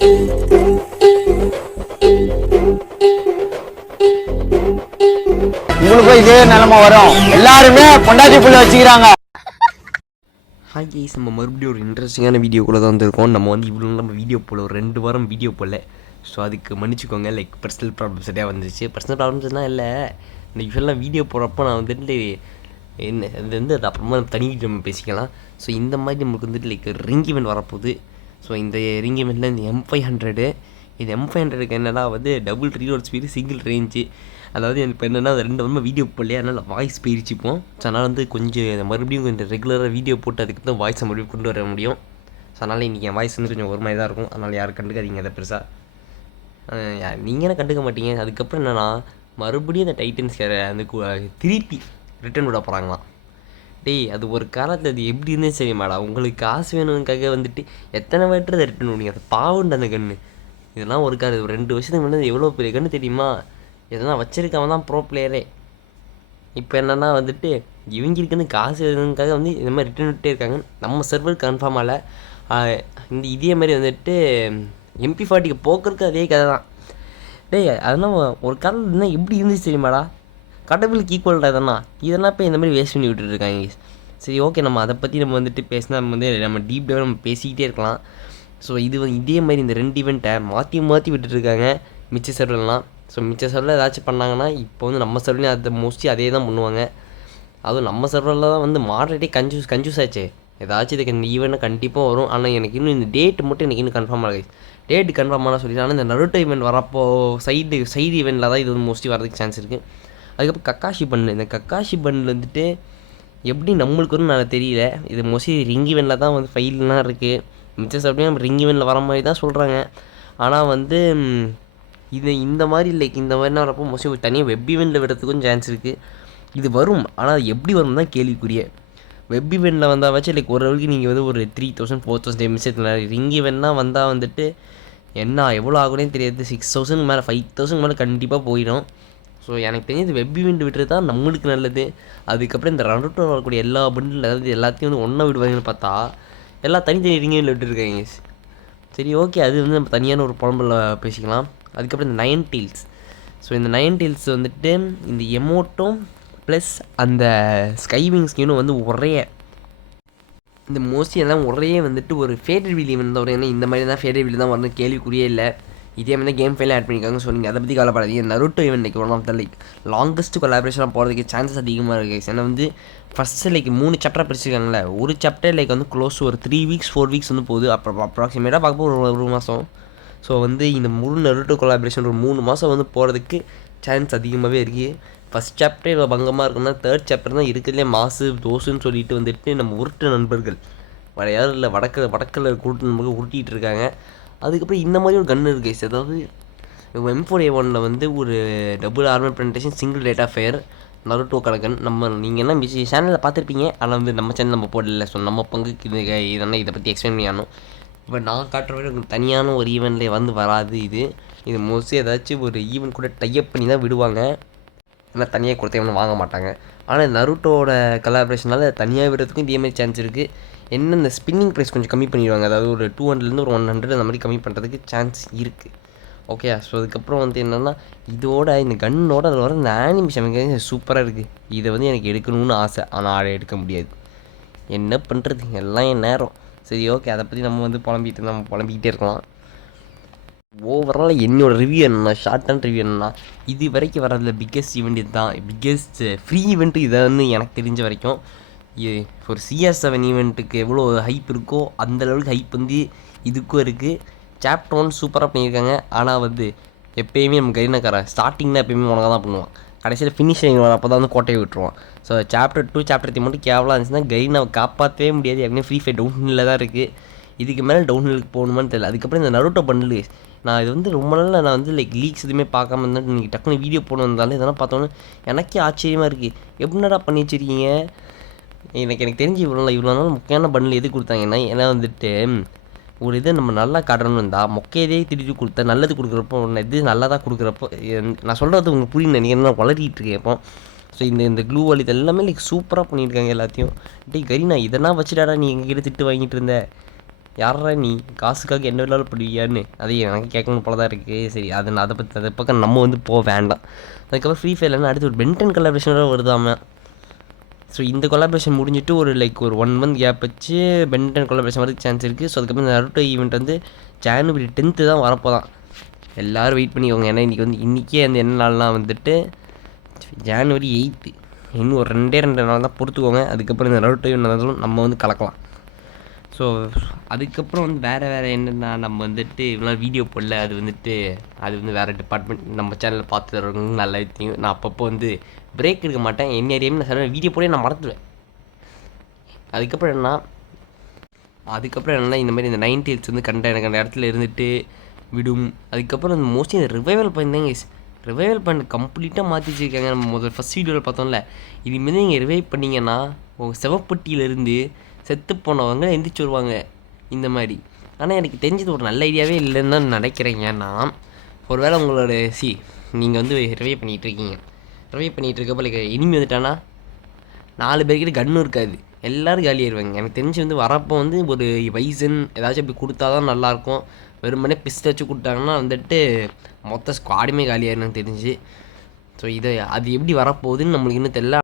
உங்களுக்கும் இதே நிலைமை வரும். எல்லாருமே பொண்டாட்டி புள்ள வச்சுக்கிறாங்க. ஹாய் கைஸ், நம்ம மறுபடியும் ஒரு இன்ட்ரெஸ்டிங்கான வீடியோக்குள்ளே தான் வந்திருக்கோம். நம்ம வந்து இவ்வளோ நம்ம வீடியோ போல ஒரு 2 வாரம் வீடியோ போல. ஸோ அதுக்கு மன்னிச்சுக்கோங்க. லைக் பர்சனல் ப்ராப்ளம்ஸ் சரியாக வந்துச்சு. பர்சனல் ப்ராப்ளம்ஸ்லாம் இல்லை, இந்த யூஸ்வலாக வீடியோ போடுறப்போ நான் வந்துட்டு என்ன அது வந்து அது அப்புறமா தனி நம்ம பேசிக்கலாம். ஸோ இந்த மாதிரி நம்மளுக்கு வந்துட்டு லைக் ரிங் ஈவெண்ட் வரப்போகுது. ஸோ இந்த ரிங் ஈவெண்ட்டில் இந்த M500 இது M500க்கு என்னென்னா வந்து double reload speed, single range. அதாவது இப்போ என்னென்னா அது 2 வாரமாக வீடியோ போடலையே, அதனால் வாய்ஸ் போயிருச்சுப்போம். ஸோ அதனால் வந்து கொஞ்சம் மறுபடியும் கொஞ்சம் ரெகுலராக வீடியோ போட்டு அதுக்கு தான் வாய்ஸை மறுபடியும் கொண்டு வர முடியும். ஸோ அதனால் இன்றைக்கி என் வாய்ஸ் வந்து கொஞ்சம் ஒரு மாதிரி தான் இருக்கும். அதனால் யாரும் கண்டுக்காதீங்க அதை பெருசாக. நீங்கள் என்ன கண்டுக்க மாட்டீங்க. அதுக்கப்புறம் என்னென்னா மறுபடியும் அந்த டைட்டன்ஸ் அந்த திருப்பி ரிட்டர்ன் விட போகிறாங்களாம். டேய், அது ஒரு காலத்தில் அது எப்படி இருந்துச்சு தெரியுமாடா? உங்களுக்கு காசு வேணுங்காக வந்துட்டு எத்தனை வாட்டி அதை ரிட்டர்ன் விடுங்க. அது பாவுண்டு அந்த கன்று. இதெல்லாம் ஒரு கார் 2 வருஷத்துக்கு முன்னாடி எவ்வளோ பெரிய கன்று தெரியுமா? இதெல்லாம் வச்சிருக்கவன் தான் ப்ரோ பிளேயரே. இப்போ என்னென்னா வந்துட்டு இவங்களுக்குன்னு காசு வேணுங்காக வந்து இந்த மாதிரி ரிட்டர்ன் விட்டே இருக்காங்க. நம்ம சர்வர் கன்ஃபார்ம் ஆகலை. இதே மாதிரி வந்துட்டு MP40 போக்குறதுக்கு அதே கதை தான். டேய், அதெல்லாம் ஒரு காலம் இருந்தால் எப்படி இருந்துச்சு தெரியுமாடா? கடவுளுக்கு ஈக்குவல்டா இதெல்லாம் இப்போ இந்த மாதிரி வேஸ்ட் பண்ணி விட்டுருக்காங்க. சரி, ஓகே, நம்ம அதை பற்றி நம்ம வந்துட்டு பேசினா நம்ம வந்து நம்ம டீப் டெவலப் நம்ம பேசிக்கிட்டே இருக்கலாம். ஸோ இது இதே மாதிரி இந்த 2 ஈவெண்ட்டை மாற்றி விட்டுருக்காங்க மிச்ச சர்வர்லாம். ஸோ மிச்ச சர்வரில் ஏதாச்சும் பண்ணாங்கன்னா இப்போ வந்து நம்ம சர்வர்லேயும் அதை மோஸ்ட்லி அதே தான் பண்ணுவாங்க. அதுவும் நம்ம சர்வரில் தான் வந்து மாடரேட்டே கன்ஃபியூஸ் ஆச்சு. ஏதாச்சும் இதுக்கு இந்த ஈவெண்ட்டை கண்டிப்பாக வரும். ஆனால் எனக்கு இன்னும் இந்த டேட் மட்டும் எனக்கு இன்னும் கன்ஃபார்ம் ஆகுது. டேட் கன்ஃபார்ம் ஆனால் சொல்லிட்டு, ஆனால் இந்த நருட்டோ ஈவெண்ட் வரப்போ சைடு ஈவெண்ட்டில் தான் இது வந்து மோஸ்ட்லி வரதுக்கு சான்ஸ் இருக்குது. அதுக்கப்புறம் கக்காஷி பன்னு, இந்த கக்காஷி பன்னில் வந்துட்டு எப்படி நம்மளுக்கு வந்து நான் தெரியல. இது மோஸ்ட்லி ரிங் ஈவெண்ட்டில் தான் வந்து ஃபைல்லாம் இருக்குது. மிச்சம் அப்படியே ரிங் ஈவெண்ட்டில் வர மாதிரி தான் சொல்கிறாங்க. ஆனால் வந்து இது இந்த மாதிரி லைக் இந்த மாதிரினா வரப்போ மோஸ்ட்லி ஒரு தனியாக வெப் ஈவெண்ட்டில் விடுறதுக்கும் சான்ஸ் இருக்குது. இது வரும், ஆனால் அது எப்படி வரும் தான் கேள்விக்குரிய. வெப் ஈவெண்ட்டில் வந்தால் வச்சு லைக் ஓரளவுக்கு நீங்கள் வந்து ஒரு 3000 4000 மிச்சத்தில் ரிங் ஈவெண்ட்னால் வந்தால் வந்துட்டு என்ன எவ்வளோ ஆகுனே தெரியாது. 6000 மேலே 5000 மேலே கண்டிப்பாக போயிடும். ஸோ எனக்கு தெரிஞ்சது வெப் ஈவெண்ட் விட்டுறது தான் நம்மளுக்கு நல்லது. அதுக்கப்புறம் இந்த நருட்டோ வரக்கூடிய எல்லா பண்டில் அதாவது எல்லாத்தையும் வந்து ஒன்றா விடுவாங்கன்னு பார்த்தா எல்லாம் தனித்தனி ரிங் ஈவெண்ட்டில் விட்டுருக்காங்க. சரி, ஓகே, அது வந்து நம்ம தனியான ஒரு புலம்பில் பேசிக்கலாம். அதுக்கப்புறம் இந்த 9 டீல்ஸ். ஸோ இந்த 9 டீல்ஸ் வந்துட்டு இந்த எமோட்டும் ப்ளஸ் அந்த ஸ்கைவிங் ஸ்கினும் வந்து ஒரே இந்த மோஸ்ட்லி எல்லாம் ஒரே வந்துட்டு ஒரு ஃபேடட் வீல் ஈவெண்ட் தான் வரும். ஏன்னா இந்த மாதிரி தான் ஃபேடட் வீல் தான் வரணும், கேள்விக்குறியே இல்லை. இதே மாதிரி தான் கேம் ஃபைலாம் ஆட் பண்ணியிருக்காங்க. ஸோ நீங்கள் அதை பற்றி கவலைப்படாதீங்க. Naruto event one of the like longest கொலாபரேஷனாக போகிறதுக்கு சான்சஸ் அதிகமாக இருக்குது. ஏன்னா வந்து ஃபஸ்ட்டு லைக் 3 சாப்டராக பிரிச்சிருக்காங்களே, ஒரு சாப்டர் லைக் வந்து க்ளோஸ் ஒரு 3 வீக்ஸ் 4 வீக்ஸ் வந்து போகுது. அப்புறம் அப்ராக்சிமேட்டாக பார்க்கும்போது ஒரு மாதம். ஸோ வந்து இந்த முழு நருட்டோ கொலாபரேஷன் ஒரு 3 மாதம் வந்து போகிறதுக்கு சான்ஸ் அதிகமாகவே இருக்குது. ஃபஸ்ட் சாப்டர் இவ்வளோ பங்கமாக இருக்குன்னா 3rd சாப்டர் தான் இருக்கிறதுலே மாசு தோசுன்னு சொல்லிட்டு வந்துட்டு நம்ம உருட்டு நண்பர்கள் வேறு யாரும் இல்லை, வடக்கில் கூட்டு நண்பர்கள் உருட்டிகிட்டு இருக்காங்க. அதுக்கப்புறம் இந்த மாதிரி ஒரு கன்று இருக்குது. அதாவது M4A1 வந்து ஒரு double armour presentation single rate of fire Naruto கணக்கன். நீங்கள் என்ன மிஸ் சேனலில் பார்த்துருப்பீங்க, ஆனால் வந்து நம்ம சேனல் நம்ம போடல. ஸோ நம்ம பங்குக்கு இதெல்லாம் இதை பற்றி எக்ஸ்பிளைன் பண்ணியானோம். இப்போ நான் காட்டுற மாதிரி உங்களுக்கு தனியான ஒரு ஈவெண்ட்லேயே வந்து வராது. இது மோஸ்ட்லி ஏதாச்சும் ஒரு ஈவெண்ட் கூட டைப் பண்ணி தான் விடுவாங்க. ஏன்னா தனியாக கொடுத்தவங்க வாங்க மாட்டாங்க. ஆனால் நருட்டோட கலாபரேஷனால் தனியாக விடுறதுக்கும் இதே மாதிரி சான்ஸ் இருக்குது. என்ன இந்த ஸ்பின்னிங் ப்ரைஸ் கொஞ்சம் கம்மி பண்ணிடுவாங்க. அதாவது ஒரு 200லேருந்து ஒரு 100 அந்த மாதிரி கம்மி பண்ணுறதுக்கு சான்ஸ் இருக்குது. ஓகே, ஸோ அதுக்கப்புறம் வந்து என்னென்னா இதோட இந்த கன்னோட அதில் வர இந்த ஆனிமேஷன் சூப்பராக இருக்குது. இதை வந்து எனக்கு எடுக்கணும்னு ஆசை, ஆனால் ஆட எடுக்க முடியாது. என்ன பண்ணுறது, எல்லாம் என் நேரம். சரி, ஓகே, அதை பற்றி நம்ம வந்து புலம்பிக்கிட்டே இருக்கலாம். ஓவரால் என்னோடய ரிவ்யூ என்னென்னா, ஷார்ட்டான ரிவ்யூ என்னென்னா, இது வரைக்கும் வரதில் பிக்கெஸ்ட் ஈவெண்ட் இது தான். பிக்கெஸ்ட் ஃப்ரீ ஈவெண்ட்டு இதான்னு எனக்கு தெரிஞ்ச வரைக்கும். ஒரு CS7 ஈவெண்ட்டுக்கு எவ்வளோ ஹைப் இருக்கோ அந்த லெவலுக்கு ஹைப் வந்து இதுக்கும் இருக்குது. சாப்டர் 1 சூப்பராக பண்ணியிருக்காங்க. ஆனால் வந்து எப்போயுமே நம்ம கரீனாக்காரன் ஸ்டார்டிங்கில் எப்போயுமே உனக்கு தான் பண்ணுவான், கடைசியில் ஃபினிஷிங் அப்போ தான் வந்து கோட்டையை விட்டுருவான். ஸோ சாப்டர் 2 சாப்டர் 3 மட்டும் கேவலாக இருந்துச்சுன்னா கரீனாவை காப்பாற்றவே முடியாது. ஏற்கனவே ஃப்ரீ ஃபயர் டவுன்ஹில்லில் தான் இருக்குது. இதுக்கு மேலே டவுன்ஹில்லுக்கு போகணுமான்னு தெரியல. அதுக்கப்புறம் இந்த நருட்டோ பண்டில் நான் இது வந்து ரொம்ப நாள் நான் வந்து லைக் லீக்ஸ் எதுவுமே பார்க்காம இருந்தேன். இன்றைக்கி டக்குனு வீடியோ போட வந்தாலும் இதெல்லாம் பார்த்தோன்னே எனக்கே ஆச்சரியமாக இருக்குது. எப்படின்னடா பண்ணி வச்சுருக்கீங்க? எனக்கு தெரிஞ்சு இவ்வளோ நாள் முக்கியமான பண்டில் எது கொடுத்தாங்கன்னா, ஏன்னா வந்துட்டு ஒரு இதை நம்ம நல்லா காட்டணும்னு இருந்தால் மொக்கையதே திருப்பி கொடுத்தா நல்லது கொடுக்குறப்போ இது நல்லா தான் கொடுக்குறப்போ நான் சொல்கிறது உங்களுக்கு புரியும் நினைக்கிறேன். நான் வளரிட்டு இருக்கேன் இப்போ. ஸோ இந்த க்ளூ வால் இது எல்லாமே லைக் சூப்பராக பண்ணியிருக்காங்க எல்லாத்தையும். டேய் கரீனா, இதெல்லாம் வச்சுட்டாடா நீ எங்ககிட்ட திட்டு வாங்கிட்டு இருந்த, யாரா நீ காசுக்காக என்ன வேணாலும் பண்ணுவியான்னு அது எனக்கு கேட்கணும் போல தான் இருக்குது. சரி அதை பற்றி அதை பக்கம் நம்ம வந்து போக வேண்டாம். அதுக்கப்புறம் ஃப்ரீ ஃபயர்லன்னா அடுத்து ஒரு பென்டன் கொலாபரேஷனோட வருதாம. ஸோ இந்த கொலாபரேஷன் முடிஞ்சிட்டு ஒரு ஒரு 1 month கேப் வச்சு பென்டன் கொலாபரேஷன் வரதுக்கு சான்ஸ் இருக்குது. ஸோ அதுக்கப்புறம் இந்த நருட்டோ ஈவெண்ட் வந்து January 10th தான் வரப்போதான். எல்லோரும் வெயிட் பண்ணிக்கோங்க. ஏன்னா இன்றைக்கே அந்த என்ன நாள்லாம் வந்துட்டு January 8th. இன்னும் ஒரு 2 நாள் தான் பொறுத்துக்கோங்க. அதுக்கப்புறம் இந்த நருட்டோ ஈவெண்ட் நம்ம வந்து கலக்கலாம். ஸோ அதுக்கப்புறம் வந்து வேறு என்னென்னா நம்ம வந்துட்டு இவ்வளோ வீடியோ போடல. அது வந்து வேறு டிபார்ட்மெண்ட் நம்ம சேனலில் பார்த்து தருவாங்க நல்லா தெரியும். நான் அப்பப்போ வந்து பிரேக் எடுக்க மாட்டேன். என்ன அறியாமல் நான் சில வீடியோ போட நான் மறந்துடுவேன். அதுக்கப்புறம் என்னென்னா இந்த மாதிரி இந்த 90s வந்து கண்ட இடத்துல இருந்துட்டு விடும். அதுக்கப்புறம் அந்த மோஸ்ட்லி இந்த ரிவைவல் பண்ணிதாங்க. ரிவைவல் பண்ண கம்ப்ளீட்டாக மாற்றி வச்சுருக்காங்க. நம்ம முதல்ல ஃபஸ்ட் வீடியோவில் பார்த்தோம்ல. இதுமாரி நீங்கள் ரிவைவ் பண்ணிங்கன்னா உங்கள் செவப்பட்டியிலேருந்து செத்து போனவங்க எந்திரிச்சு வருவாங்க இந்த மாதிரி. ஆனால் எனக்கு தெரிஞ்சது ஒரு நல்ல ஐடியாவே இல்லைன்னு தான் நினைக்கிறேன். ஏன்னா ஒரு வேளை உங்களோட நீங்கள் வந்து ரிவைவ் பண்ணிகிட்ருக்கீங்க. ரிவைவ் பண்ணிகிட்டு இருக்கப்போ இனிமே வந்துட்டானா 4 பேர்கிட்ட கன்னும் இருக்காது. எல்லோரும் காலியாயிருவாங்க. எனக்கு தெரிஞ்சு வந்து வரப்போ வந்து ஒரு வைசன் ஏதாச்சும் அப்படி கொடுத்தா தான் நல்லாயிருக்கும். வெறுமனே பிஸ்ட் வச்சு கொடுத்தாங்கன்னா வந்துட்டு மொத்த ஸ்குவாடுமே காலியாயிருன்னு தெரிஞ்சு. ஸோ அது எப்படி வரப்போகுதுன்னு நம்மளுக்கு இன்னும் தெரியல.